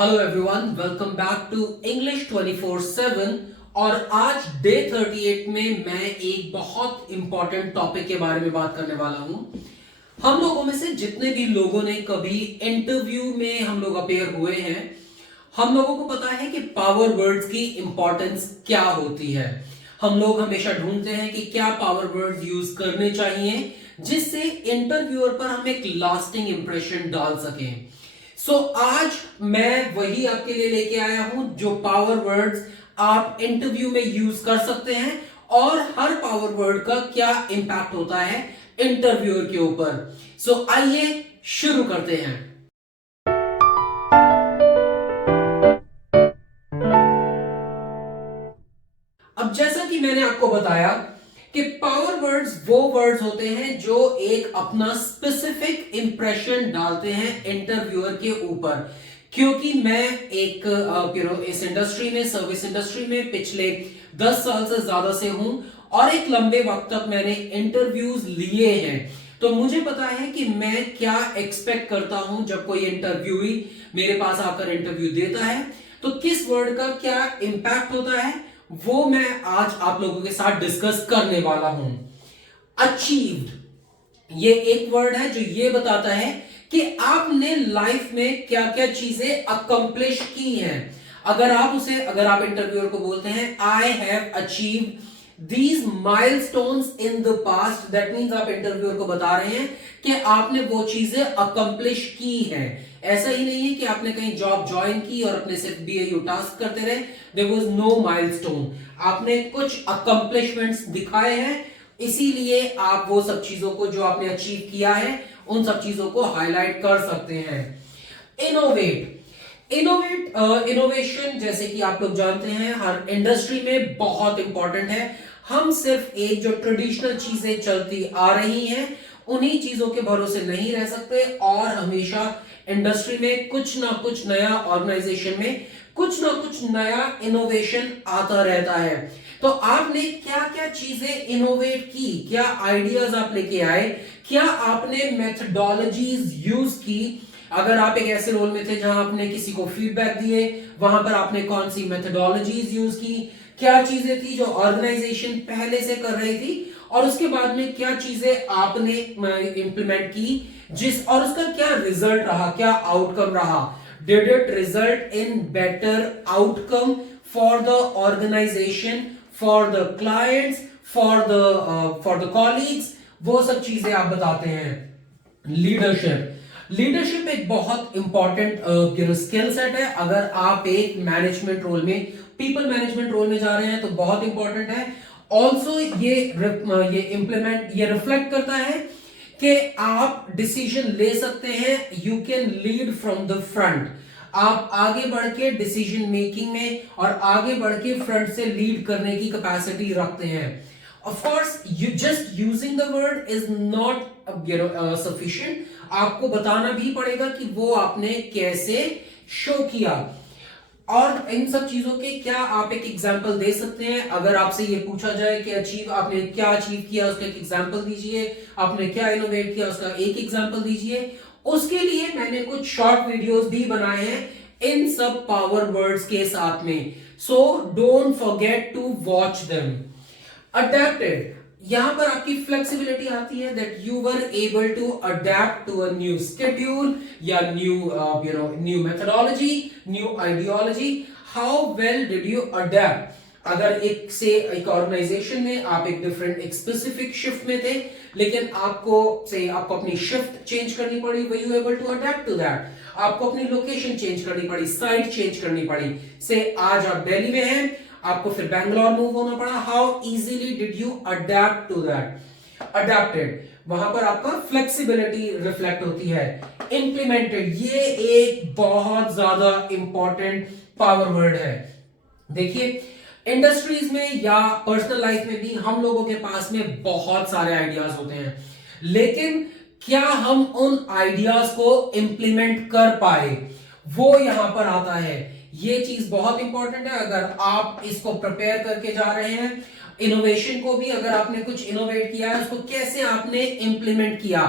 Hello everyone, welcome back to English 24/7। और आज day 38 में मैं एक बहुत इंपॉर्टेंट टॉपिक के बारे में बात करने वाला हूं। हम लोगों में से जितने भी लोगों ने कभी इंटरव्यू में हम लोग अपेयर हुए हैं, हम लोगों को पता है कि पावर वर्ड्स की इंपॉर्टेंस क्या होती है। हम लोग हमेशा ढूंढते हैं कि क्या पावर वर्ड्स यूज करने चाहिए जिससे इंटरव्यूअर पर हम एक लास्टिंग इंप्रेशन डाल सकें। आज मैं वही आपके लिए लेके आया हूं जो पावर वर्ड्स आप इंटरव्यू में यूज कर सकते हैं और हर पावर वर्ड का क्या इंपैक्ट होता है इंटरव्यूअर के ऊपर। आइए शुरू करते हैं। अब जैसा कि मैंने आपको बताया कि पावर वर्ड्स वो वर्ड्स होते हैं जो एक अपना स्पेसिफिक इंप्रेशन डालते हैं इंटरव्यूअर के ऊपर। क्योंकि मैं एक इस इंडस्ट्री में, सर्विस इंडस्ट्री में पिछले 10 साल से ज्यादा से हूं और एक लंबे वक्त तक मैंने इंटरव्यूज लिए हैं, तो मुझे पता है कि मैं क्या एक्सपेक्ट करता हूं जब कोई इंटरव्यूई मेरे पास आकर इंटरव्यू देता है, तो किस वर्ड का क्या इंपैक्ट होता है वो मैं आज आप लोगों के साथ डिस्कस करने वाला हूं। अचीव्ड ये एक वर्ड है जो ये बताता है कि आपने लाइफ में क्या क्या चीजें अकम्प्लिश की हैं। अगर आप इंटरव्यूअर को बोलते हैं I have achieved these milestones in the past, that means आप इंटरव्यूअर को बता रहे हैं कि आपने वो चीजें अकम्प्लिश की हैं। ऐसा ही नहीं है कि आपने कहीं जॉब ज्वाइन की और अपने सिर्फ बीएयू टास्क करते रहे, देयर वाज नो माइलस्टोन। आपने कुछ अकम्प्लिशमेंट्स दिखाए हैं, इसीलिए आप वो सब चीजों को जो आपने अचीव किया है उन सब चीजों को हाईलाइट कर सकते हैं। इनोवेशन जैसे कि आप लोग जानते हैं हर इंडस्ट्री में बहुत इंपॉर्टेंट है। हम सिर्फ एक जो ट्रेडिशनल चीजें चलती आ रही हैं उन्हीं चीजों के भरोसे नहीं रह सकते और हमेशा इंडस्ट्री में कुछ ना कुछ नया, ऑर्गेनाइजेशन में कुछ ना कुछ नया इनोवेशन आता रहता है। तो आपने क्या क्या चीजें इनोवेट की, क्या आइडियाज आप लेके आए, क्या आपने मेथडोलॉजीज यूज की। अगर आप एक ऐसे रोल में थे जहां आपने किसी को फीडबैक दिए, वहां पर आपने कौन सी मेथडोलॉजीज यूज की, क्या चीजें थी जो ऑर्गेनाइजेशन पहले से कर रही थी और उसके बाद में क्या चीजें आपने इंप्लीमेंट की और उसका क्या रिजल्ट रहा, क्या आउटकम रहा। Did it result in better outcome for the organisation, for the clients, for the colleagues, वो सब चीजें आप बताते हैं। लीडरशिप एक बहुत इंपॉर्टेंट स्किल सेट है। अगर आप एक मैनेजमेंट रोल में, पीपल मैनेजमेंट रोल में जा रहे हैं तो बहुत इंपॉर्टेंट है। ऑल्सो ये रिफ्लेक्ट करता है कि आप डिसीजन ले सकते हैं, you can lead from the front. आप आगे बढ़ के डिसीजन मेकिंग में और आगे बढ़ के फ्रंट से लीड करने की कैपेसिटी रखते हैं। Of course just using the word is not sufficient, आपको बताना भी पड़ेगा कि वो आपने कैसे शो किया और इन सब चीजों के क्या आप एक एग्जांपल दे सकते हैं। अगर आपसे ये पूछा जाए कि आपने क्या अचीव किया उसका एक एग्जांपल दीजिए, आपने क्या इनोवेट किया उसका एक एग्जांपल दीजिए। उसके लिए मैंने कुछ शॉर्ट वीडियोस भी बनाए हैं इन सब पावर वर्ड्स के साथ में, so don't forget to watch them. Adapted, यहां पर आपकी फ्लेक्सिबिलिटी आती है, that you were able to adapt to a new schedule या new methodology, new ideology. How well did you adapt. अगर एक ऑर्गेनाइजेशन में आप एक स्पेसिफिक शिफ्ट में थे, लेकिन आपको अपनी शिफ्ट चेंज करनी पड़ी, were you able to adapt to that. आपको अपनी लोकेशन चेंज करनी पड़ी, साइट चेंज करनी पड़ी, आज आप दिल्ली में हैं, आपको फिर बैंगलोर मूव होना पड़ा। How easily did you adapt to that. Adapted, वहां पर आपका फ्लेक्सिबिलिटी रिफ्लेक्ट होती है। इंप्लीमेंटेड, ये एक बहुत ज्यादा इंपॉर्टेंट पावर वर्ड है। देखिए इंडस्ट्रीज में या पर्सनल लाइफ में भी हम लोगों के पास में बहुत सारे आइडियाज होते हैं, लेकिन क्या हम उन आइडियाज को इंप्लीमेंट कर पाए, वो यहां पर आता है। ये चीज बहुत इंपॉर्टेंट है। अगर आप इसको प्रिपेयर करके जा रहे हैं, इनोवेशन को भी अगर आपने कुछ इनोवेट किया है उसको कैसे आपने इंप्लीमेंट किया।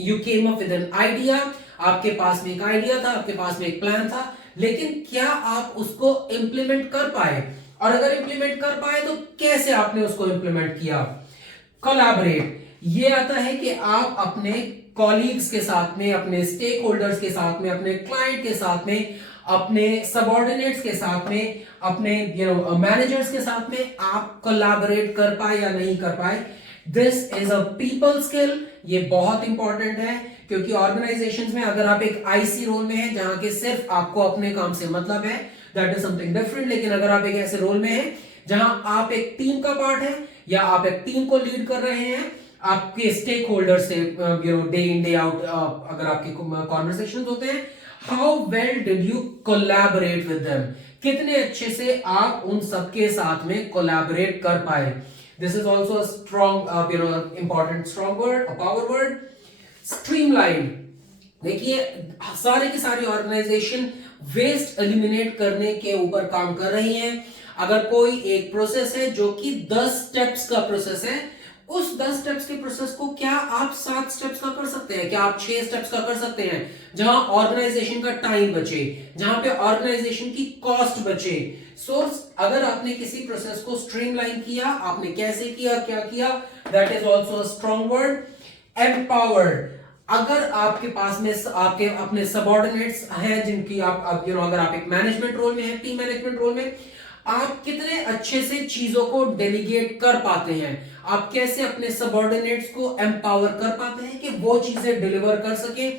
You came up with an idea, आपके पास में एक आइडिया था, आपके पास में एक प्लान था, लेकिन क्या आप उसको इंप्लीमेंट कर पाए? और अगर इंप्लीमेंट कर पाए तो कैसे आपने उसको इंप्लीमेंट किया? कोलैबोरेट, ये आता है कि आप अपने कॉलीग्स के साथ में, अपने स्टेक होल्डर्स के साथ में, अपने क्लाइंट के साथ में, अपने सबऑर्डिनेट्स के साथ में, अपने मैनेजर्स के साथ में आप कोलैबोरेट कर पाए या नहीं कर पाए। This is a people skill, ये बहुत इंपॉर्टेंट है, क्योंकि ऑर्गेनाइजेशंस में अगर आप एक आईसी रोल में है जहां के सिर्फ आपको अपने काम से मतलब है, दैट इज समथिंग डिफरेंट। लेकिन अगर आप एक ऐसे रोल में है जहां आप एक टीम का पार्ट है या आप एक टीम को लीड कर रहे हैं, आपके स्टेक होल्डर से डे इन डे आउट अगर आपके कॉन्वर्सेशन होते हैं, how well did you collaborate with them, कितने अच्छे से आप उन सबके साथ में कोलैबोरेट कर पाए। This is also a strong important strong word, a power word. Streamline, देखिए सारे की सारी ऑर्गेनाइजेशन वेस्ट एलिमिनेट करने के ऊपर काम कर रही हैं। अगर कोई एक प्रोसेस है जो कि 10 स्टेप्स का प्रोसेस है, उस 10 स्टेप्स के प्रोसेस को क्या आप 7 स्टेप्स का कर सकते हैं? क्या आप 6 स्टेप्स का कर सकते हैं? जहां ऑर्गेनाइजेशन का टाइम बचे, जहां पे ऑर्गेनाइजेशन की कॉस्ट बचे। सोर्स, अगर आपने किसी प्रोसेस को स्ट्रीमलाइन किया, आपने कैसे किया, क्या किया, that is also a strong word. Empowered, अगर आपके पास में आपके अपने सबऑर्डिनेट्स हैं जिनकी आप अगर आप एक मैनेजमेंट रोल में हैं, टीम मैनेजमेंट रोल में, आप कितने अच्छे से चीजों को डेलीगेट कर पाते हैं, आप कैसे अपने सबऑर्डिनेट्स को एम्पावर कर पाते हैं कि वो चीजें डिलीवर कर सके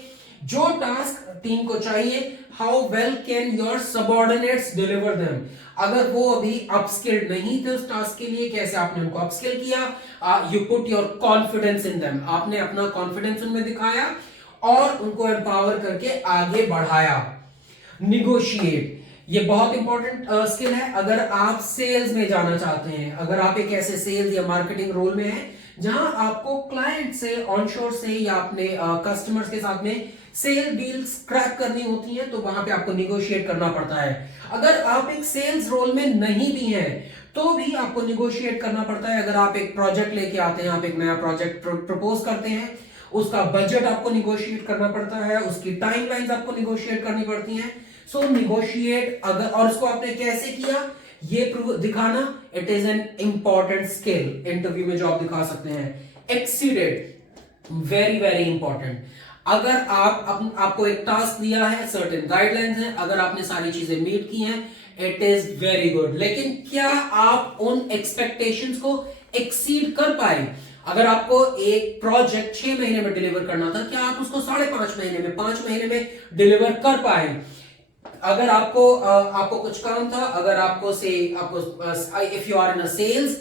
जो टास्क टीम को चाहिए। How well can your subordinates deliver them, अगर वो अभी अपस्किल्ड नहीं थे उस टास्क के लिए, कैसे आपने उनको अपस्किल किया। You put your confidence in them, आपने अपना कॉन्फिडेंस उनमें दिखाया और उनको एम्पावर करके आगे बढ़ाया। निगोशिएट, ये बहुत इंपॉर्टेंट स्किल है। अगर आप सेल्स में जाना चाहते हैं, अगर आप एक ऐसे सेल्स या मार्केटिंग रोल में हैं जहां आपको क्लाइंट से, ऑनशोर से या अपने कस्टमर्स के साथ में सेल डील्स क्रैक करनी होती हैं, तो वहां पे आपको निगोशिएट करना पड़ता है। अगर आप एक सेल्स रोल में नहीं भी हैं तो भी आपको निगोशिएट करना पड़ता है। अगर आप एक प्रोजेक्ट लेके आते हैं, आप एक नया प्रोजेक्ट प्रपोज करते हैं, उसका बजट आपको निगोशिएट करना पड़ता है, उसकी टाइमलाइंस आपको निगोशिएट करनी पड़ती हैं। सो निगोशिएट, अगर, और उसको आपने कैसे किया ये दिखाना, it is an important skill. Interview में जो आप दिखा सकते हैं। Exceeded, very very important. अगर आपको एक टास्क दिया है, सर्टेन गाइडलाइंस है, अगर आपने सारी चीजें मीट की हैं, इट इज वेरी गुड, लेकिन क्या आप उन एक्सपेक्टेशंस को एक्सीड कर पाए? अगर आपको एक प्रोजेक्ट 6 महीने में डिलीवर करना था, क्या आप उसको 5.5 महीने में, 5 महीने में डिलीवर कर पाए? अगर आपको कुछ काम था, अगर आपको if you are in a sales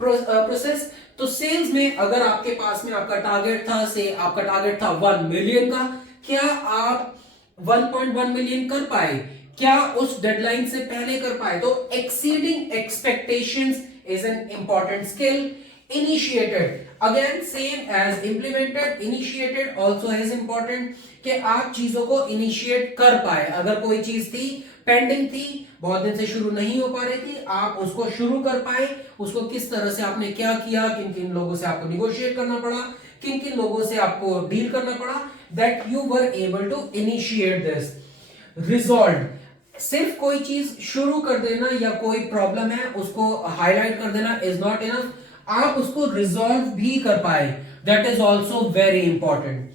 process, तो सेल्स में अगर आपके पास में आपका टारगेट था 1 मिलियन का, क्या आप 1.1 मिलियन कर पाए? क्या उस डेडलाइन से पहले कर पाए? तो exceeding expectations is an important skill. Initiated, again same as implemented, initiated also is important, कि आप चीजों को इनिशिएट कर पाए। अगर कोई चीज थी, पेंडिंग थी, बहुत दिन से शुरू नहीं हो पा रही थी, आप उसको शुरू कर पाए। उसको किस तरह से आपने क्या किया, किन किन लोगों से आपको निगोशिएट करना पड़ा, किन किन लोगों से आपको डील करना पड़ा, that you were able to initiate this. Resolve, सिर्फ कोई चीज शुरू कर देना या कोई प्रॉब्लम है उसको हाईलाइट कर देना इज नॉट इनफ, आप उसको रिजॉल्व भी कर पाए, that is also very important.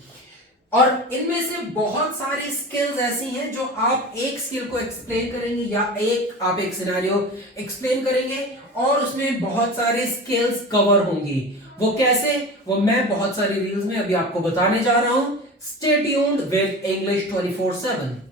और इनमें से बहुत सारी स्किल्स ऐसी हैं जो आप एक स्किल को एक्सप्लेन करेंगे या आप एक सिनेरियो एक्सप्लेन करेंगे और उसमें बहुत सारी स्किल्स कवर होंगी। वो कैसे, वो मैं बहुत सारी रील्स में अभी आपको बताने जा रहा हूं। Stay tuned with English 24/7।